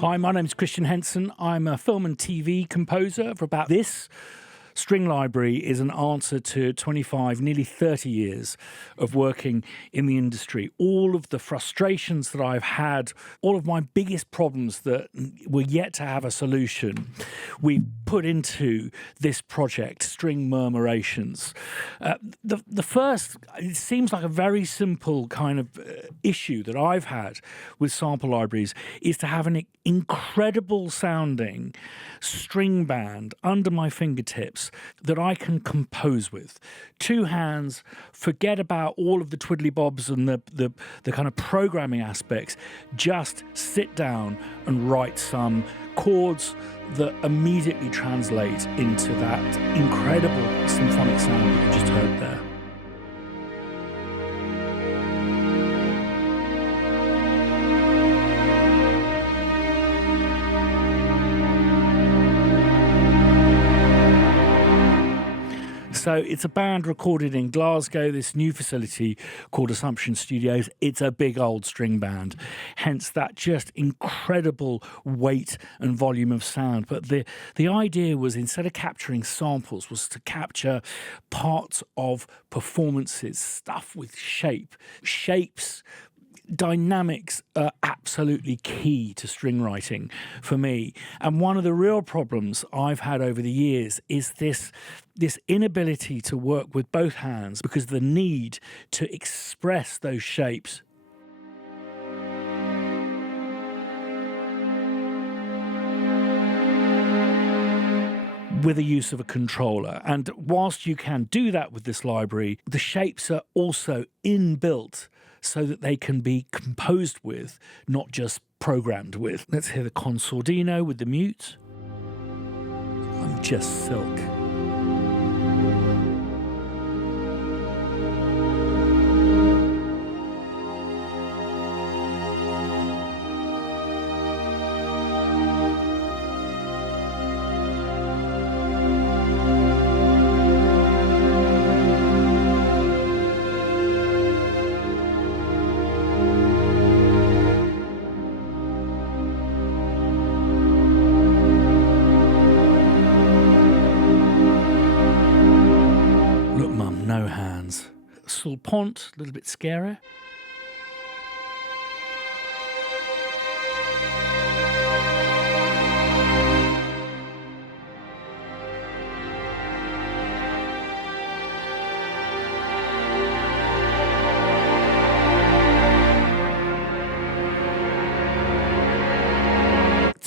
Hi, my name's Christian Henson. I'm a film and TV composer for about this. String Library is an answer to 25, nearly 30 years of working in the industry. All of the frustrations that I've had, all of my biggest problems that were yet to have a solution, we put into this project, String Murmurations. The first, it seems like a very simple kind of issue that I've had with sample libraries is to have an incredible sounding string band under my fingertips that I can compose with. Two hands, forget about all of the twiddly bobs and the kind of programming aspects. Just sit down and write some chords that immediately translate into that incredible symphonic sound that you just heard there. So it's a band recorded in Glasgow, this new facility called Assumption Studios. It's a big old string band, hence that just incredible weight and volume of sound. But the idea was, instead of capturing samples, was to capture parts of performances, stuff with shapes. Dynamics are absolutely key to string writing for me. And one of the real problems I've had over the years is this inability to work with both hands because of the need to express those shapes. With the use of a controller. And whilst you can do that with this library, the shapes are also inbuilt so that they can be composed with, not just programmed with. Let's hear the consordino with the mute. I'm just silk. No hands. Sul pont, a little bit scary.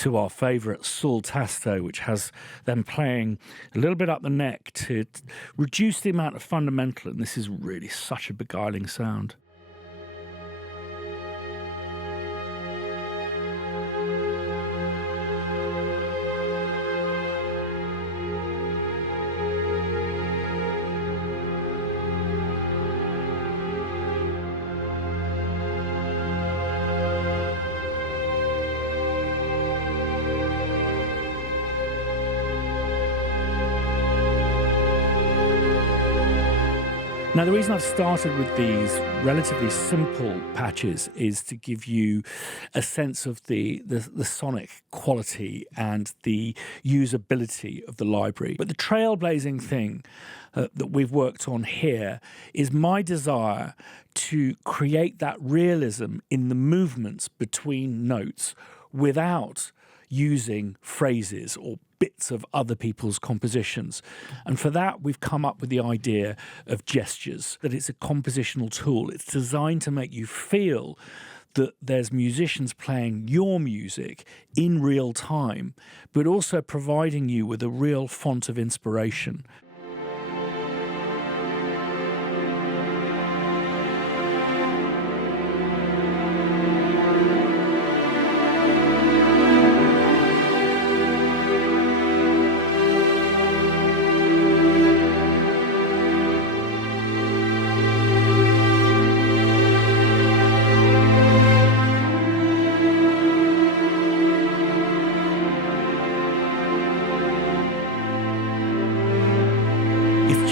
To our favourite sul tasto, which has them playing a little bit up the neck to reduce the amount of fundamental, and this is really such a beguiling sound. Now, the reason I've started with these relatively simple patches is to give you a sense of the sonic quality and the usability of the library. But the trailblazing thing that we've worked on here is my desire to create that realism in the movements between notes without using phrases or bits of other people's compositions. And for that, we've come up with the idea of gestures, that it's a compositional tool. It's designed to make you feel that there's musicians playing your music in real time, but also providing you with a real font of inspiration.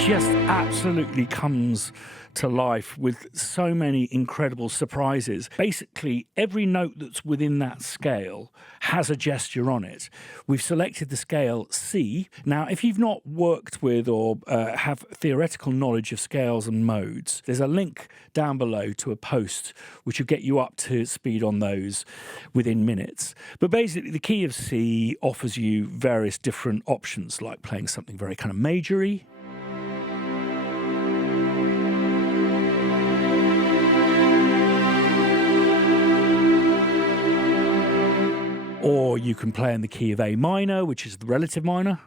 just absolutely comes to life with so many incredible surprises. Basically, every note that's within that scale has a gesture on it. We've selected the scale C. Now, if you've not worked with or have theoretical knowledge of scales and modes, there's a link down below to a post which will get you up to speed on those within minutes. But basically, the key of C offers you various different options, like playing something very kind of majory, or you can play in the key of A minor, which is the relative minor.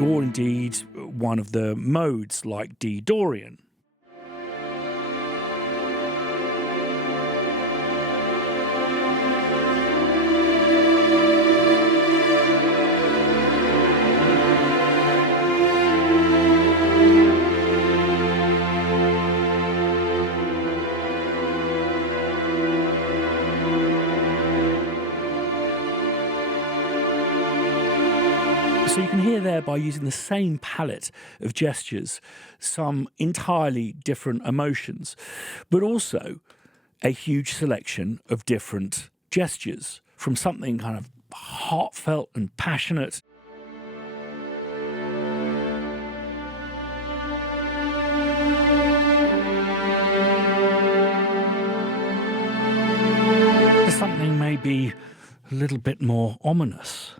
Or indeed one of the modes like D Dorian. So you can hear there, by using the same palette of gestures, some entirely different emotions, but also a huge selection of different gestures, from something kind of heartfelt and passionate to something maybe a little bit more ominous.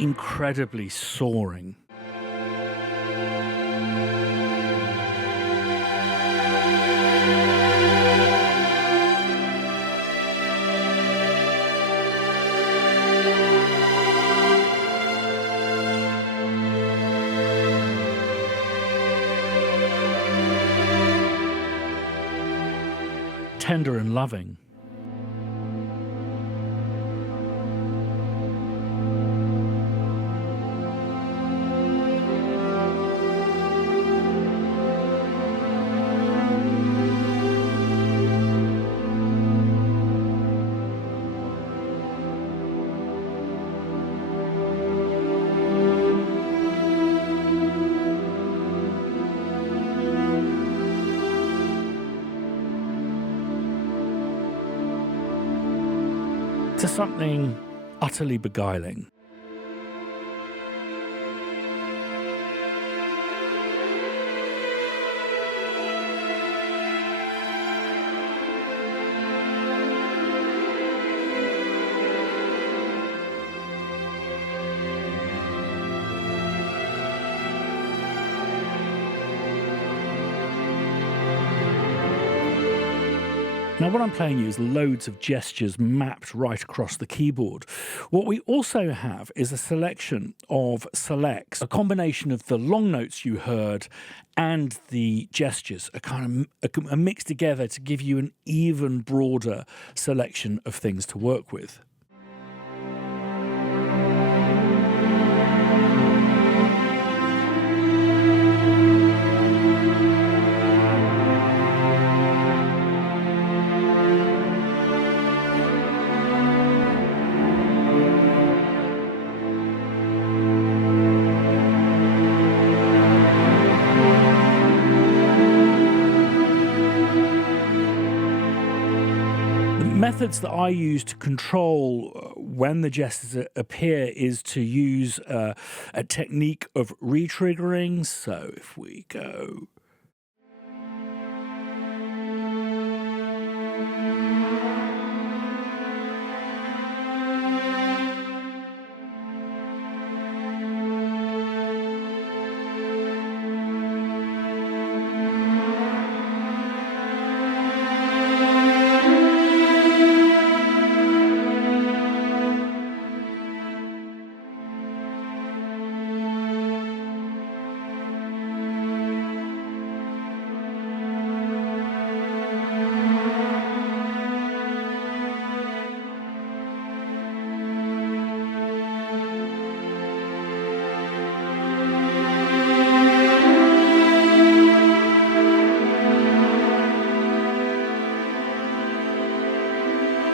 Incredibly soaring. Tender and loving. To something utterly beguiling. Now, what I'm playing you is loads of gestures mapped right across the keyboard. What we also have is a selection of selects, a combination of the long notes you heard and the gestures, a mix together to give you an even broader selection of things to work with. Methods that I use to control when the gestures appear is to use a technique of re-triggering. So if we go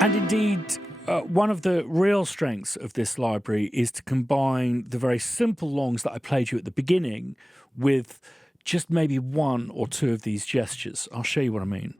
And indeed, one of the real strengths of this library is to combine the very simple longs that I played you at the beginning with just maybe one or two of these gestures. I'll show you what I mean.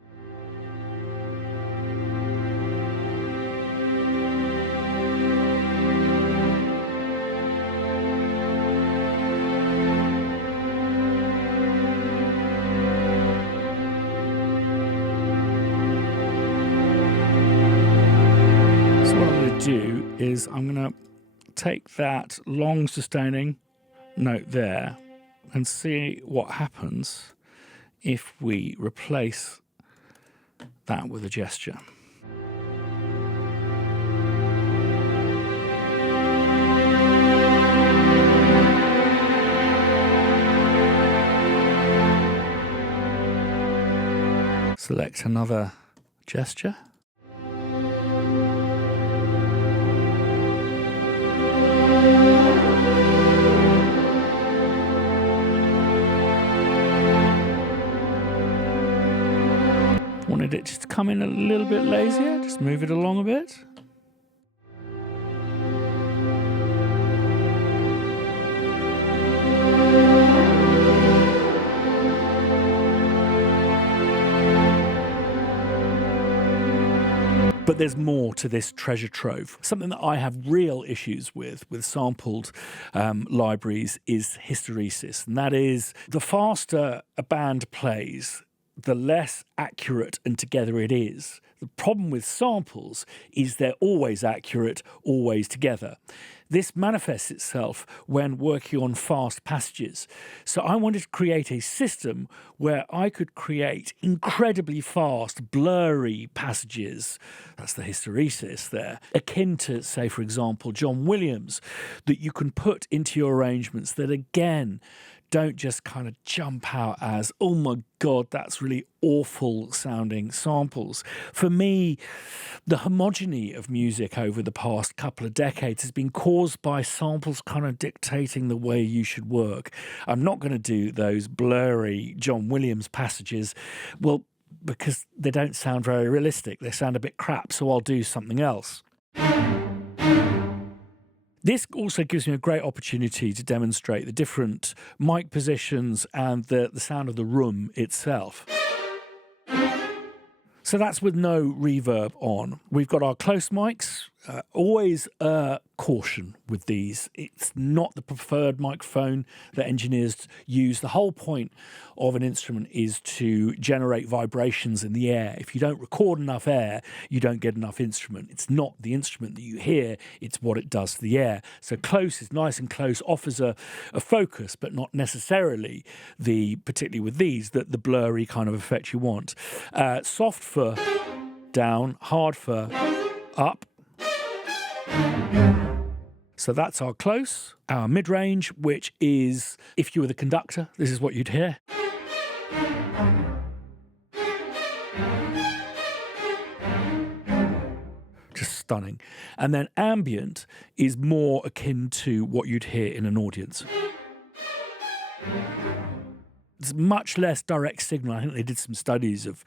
Do is I'm going to take that long sustaining note there and see what happens if we replace that with a gesture. Select another gesture. Wanted it just to come in a little bit lazier, just move it along a bit. But there's more to this treasure trove. Something that I have real issues with sampled libraries is hysteresis. And that is, the faster a band plays, the less accurate and together it is. The problem with samples is they're always accurate, always together. This manifests itself when working on fast passages. So I wanted to create a system where I could create incredibly fast, blurry passages. That's the hysteresis there. Akin to, say, for example, John Williams, that you can put into your arrangements that, again, don't just kind of jump out as, oh my God, that's really awful sounding samples. For me, the homogeny of music over the past couple of decades has been caused by samples kind of dictating the way you should work. I'm not going to do those blurry John Williams passages, well, because they don't sound very realistic. They sound a bit crap, so I'll do something else. This also gives me a great opportunity to demonstrate the different mic positions and the sound of the room itself. So that's with no reverb on. We've got our close mics. Always caution with these. It's not the preferred microphone that engineers use. The whole point of an instrument is to generate vibrations in the air. If you don't record enough air, you don't get enough instrument. It's not the instrument that you hear, it's what it does to the air. So close is nice and close, offers a focus, but not necessarily particularly with these, the blurry kind of effect you want. Soft for down, hard for up. So that's our close, our mid-range, which is, if you were the conductor, this is what you'd hear. Just stunning. And then ambient is more akin to what you'd hear in an audience. It's much less direct signal. I think they did some studies of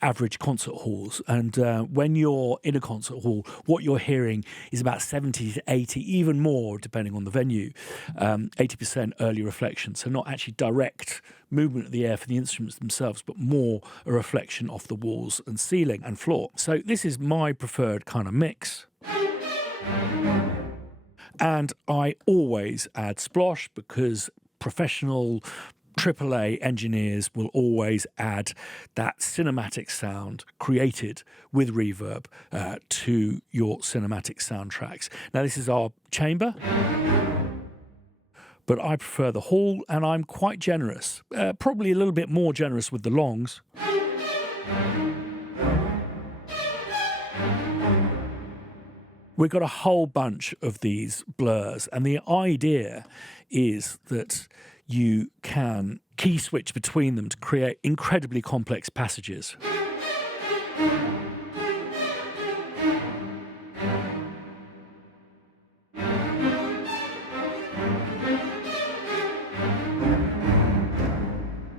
average concert halls. And when you're in a concert hall, what you're hearing is about 70 to 80, even more, depending on the venue, 80% early reflection. So not actually direct movement of the air for the instruments themselves, but more a reflection off the walls and ceiling and floor. So this is my preferred kind of mix. And I always add splosh because professional AAA engineers will always add that cinematic sound created with reverb to your cinematic soundtracks. Now, this is our chamber, but I prefer the hall, and I'm quite generous, probably a little bit more generous with the longs. We've got a whole bunch of these blurs, and the idea is that you can key switch between them to create incredibly complex passages.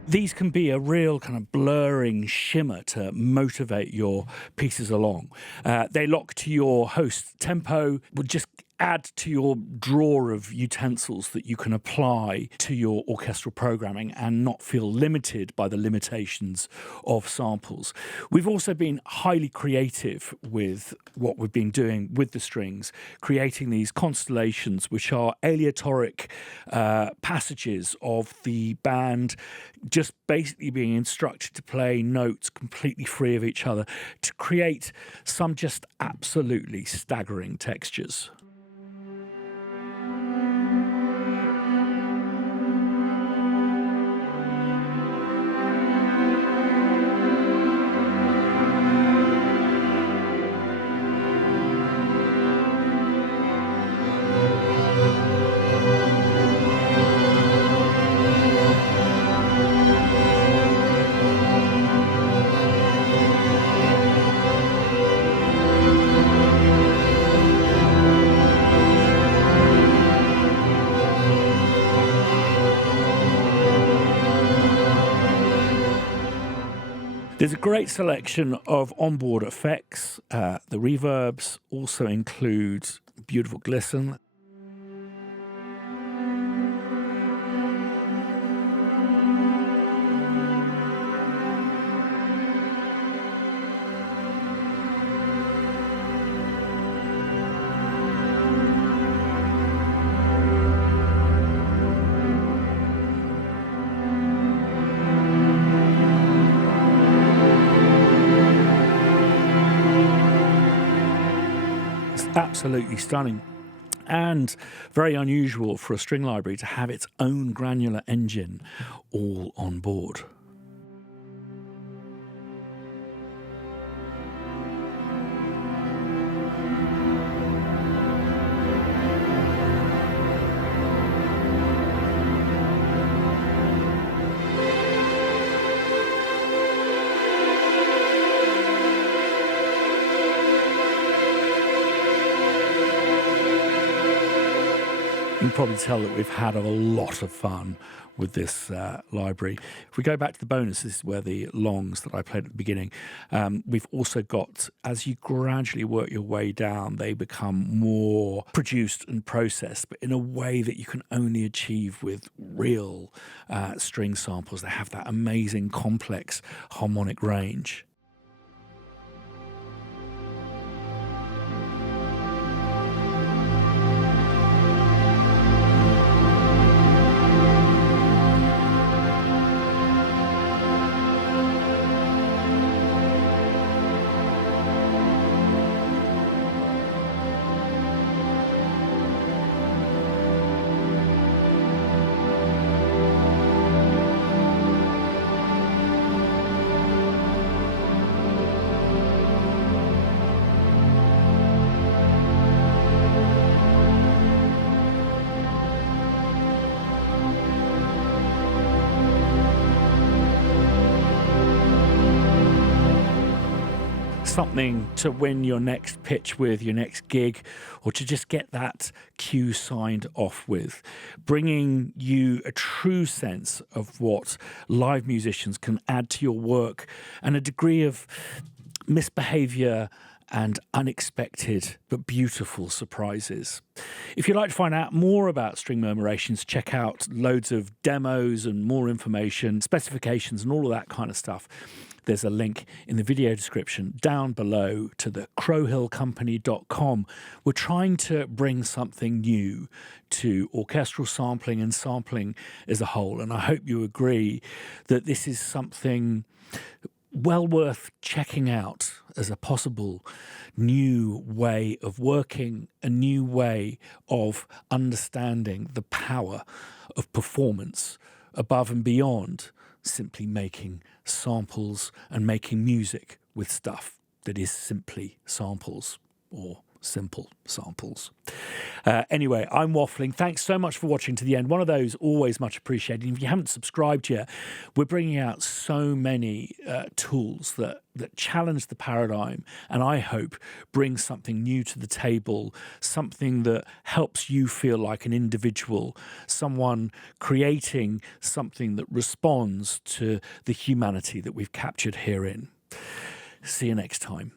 These can be a real kind of blurring shimmer to motivate your pieces along. They lock to your host tempo, would just add to your drawer of utensils that you can apply to your orchestral programming and not feel limited by the limitations of samples. We've also been highly creative with what we've been doing with the strings, creating these constellations which are aleatoric passages of the band just basically being instructed to play notes completely free of each other to create some just absolutely staggering textures. There's a great selection of onboard effects. The reverbs also include beautiful glisten. Absolutely stunning and very unusual for a string library to have its own granular engine all on board. You can probably tell that we've had a lot of fun with this library. If we go back to the bonus, this is where the longs that I played at the beginning, we've also got, as you gradually work your way down, they become more produced and processed, but in a way that you can only achieve with real string samples. They have that amazing complex harmonic range. Something to win your next pitch with, your next gig, or to just get that cue signed off with, bringing you a true sense of what live musicians can add to your work and a degree of misbehavior and unexpected but beautiful surprises. If you'd like to find out more about string murmurations, check out loads of demos and more information, specifications and all of that kind of stuff. There's a link in the video description down below to the crowhillcompany.com. We're trying to bring something new to orchestral sampling and sampling as a whole, and I hope you agree that this is something well worth checking out as a possible new way of working, a new way of understanding the power of performance above and beyond simply making samples and making music with stuff that is simply samples or simple samples. Anyway, I'm waffling. Thanks so much for watching to the end. One of those, always much appreciated. If you haven't subscribed yet, we're bringing out so many tools that challenge the paradigm, and I hope bring something new to the table, something that helps you feel like an individual, someone creating something that responds to the humanity that we've captured herein. See you next time.